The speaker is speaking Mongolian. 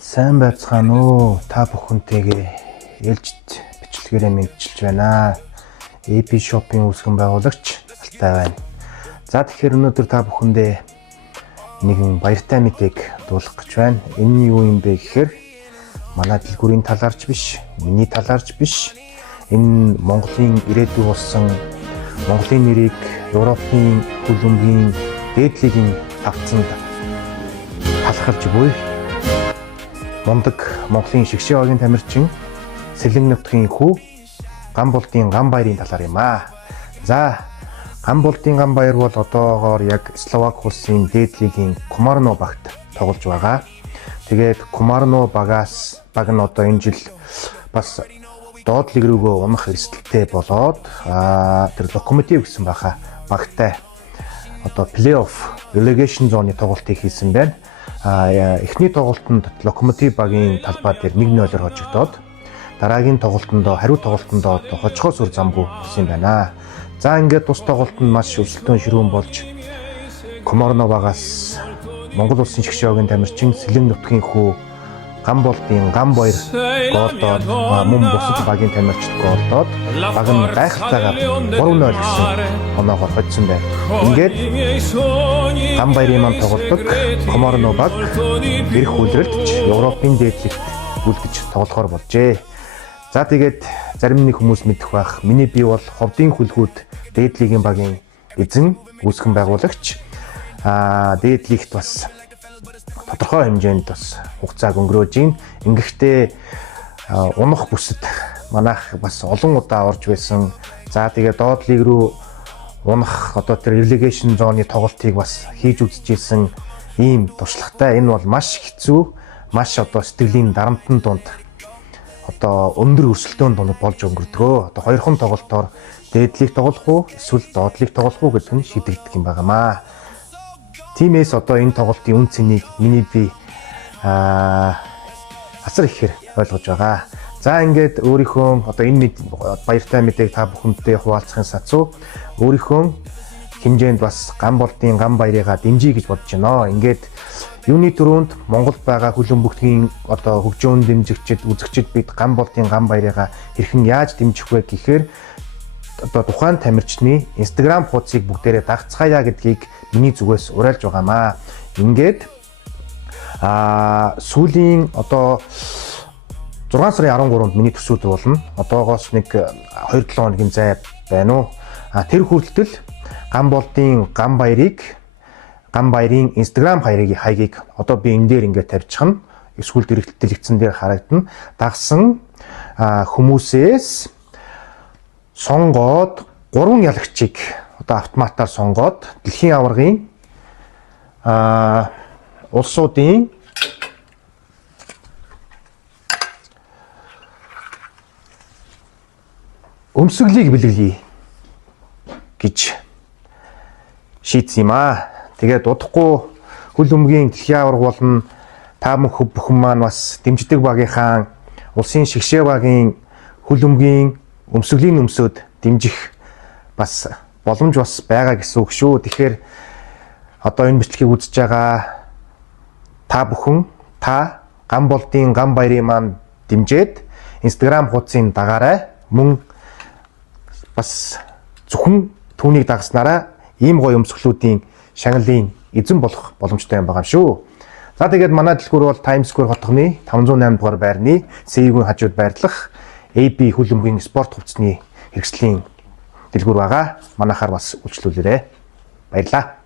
Сайн байцгаана уу? Та бүхэнтэйгээ ээлжид бичлэгээрээ мэдчилж байна. AP Shop-ийн үүсгэн байгуулагч Алтай байна. За тэгэхээр өнөөдөр та бүхэндээ нэгэн баяртай мэдээг дуулгах гэж байна. Энэ нь юу юм бэ гэхээр манай дэлгүүрийн талаарч биш, миний талаарч биш. Энэ Монголын ирээдүй болсон Монголын нэрийг Европын хөлбөмбөгийн дээд лигийн тавцанд талхалж буй мундаг Монголын шигшээ багийн тамирчин Сэлэн нутгийн хүү Ганболдын Ганбаярын талаар юм аа. За Ганболдын Ганбаяр бол одоогоор яг Словак улсын дээд лигийн Комарно багт тоглож байгаа. Тэгээд Комарно баг нь одоо энэ жил бас доод лиг рүүгөө унах эрсдэлтэй болоод тэр Локомотив гэсэн баха багтай одоо плей-офф relegation зооны тоглолтыг хийсэн байна. Эхний тоглолтод Локомотив багийн талбай дээр 1-0-оор хожигдоод дараагийн тоглолтонд хариу тоглолтонд хожихоос өр замгүй болсон юм байна. За ингээд тус тоглолтод маш өрсөлдөөн ширүүн болж Комарно багаас Монгол улсын шигшээ багийн тамирчин Сэлэн нутгийн хүү Ганболдын Ганбаяр гоолдоод мөн бусад багийн тамирчид гоолдоод баг нь гайхалтайгаар 3-0 гэсэн оноогоор хоцсон байна. Ингээд Ганбаярын маань тоглодог Комарно баг ирэх үйлрэлт Европын дээд лигт үлдэж тоглохоор болжээ. За тэгээд зарим нэг хүмүүс мэдэх байх. Миний бие бол ховдын хөлгүүд дээд лигийн багийн эзэн үүсгэн байгуулагч. Дээд лигт бас тодорхой хэмжээнд бас хугацааг өнгөрөөж ийн. Ингэхдээ унах бүсэд манайх бас олон удаа орж байсан. За тэгээ доод лиг рүү унах одоо тэр relegation зооны тоглолтыг бас хийж үзчихсэн ийм туршлагатай. Энэ бол маш хэцүү, маш одоо сэтгэлийн дарамтны дунд одоо өндөр өрсөлдөөн дунд болж өнгөрдгөө. Одоо хоёрхан тоглолтоор дээд лиг тоглох уу, эсвэл доод лиг тоглох уу гэдэг нь шийдэгдэх юм байнамаа. Тимээс одоо энэ тоглолтын үн цэнийг миний бие асар ихээр ойлгож байгаа. За ингээд өөрийнхөө одоо энэ баяртай мэдээг та бүхэнтэй хуваалцахын сацуу өөрийнхөө хэмжээнд бас Ганболдын Ганбаярыгаа дэмжиж гэж бодож байна. Ингээд юуны төрөнд Монголд байгаа хөлбөмбөгтгийн одоо хөгжөөн дэмжигчид, үзэгчид бид Ганболдын Ганбаярыгаа хэрхэн яаж дэмжих вэ гэхээр одоо тухайн тамирчны Instagram хуудсыг бүгдээрээ дагцгаая гэдгийг миний зүгээс уриалж байгаамаа. Ингээд сүүлийн одоо 6 сарын 13-нд миний төсөөд болно. Одоогоос нэг 2-7 хоногийн зай байна уу. Тэр хүртэл Ганболдын Ганбаярын Instagram хаягийг одоо би энэ дээр ингээд тавьчихна. Эсвэл дэлгэцэн дээр харагдана. Дагсан хүмүүсээс сонгоод 3 ялагчийг одоо автоматар сонгоод дэлхийн аваргын улсуудын өмсгөлийг бэлгэлье гэж шийдсэн юм аа. Тэгээд удахгүй хөлбөмбөгийн дэлхийн аварга болон та бүхэн маань бас дэмждэг багийнхаа улсын шигшээ багийн хөлбөмбөгийн өмсгөлийн өмсөд дэмжих бас боломж бас байгаа гэсэн үг шүү. Тэгэхээр одоо энэ бичлэгийг үзэж байгаа та бүхэн Ганболдын Ганбаярын маань дэмжиж Instagram хуудсыг дагаарай. Мөн бас зөвхөн түүнийг дагснараа ийм гоё өмсгөлүүдийн шагналын эзэн болох боломжтой юм байгаа шүү. За тэгээд манай дэлгүүр бол Times Square хотгоны 508 дугаар байрны СЭ-ийн хажууд байрлах AP хөлбөмбөгийн спорт хувцсны хэрэгслийн дэлгүүр байгаа. Манайхаар бас үйлчлүүлээрэй. Баярлалаа.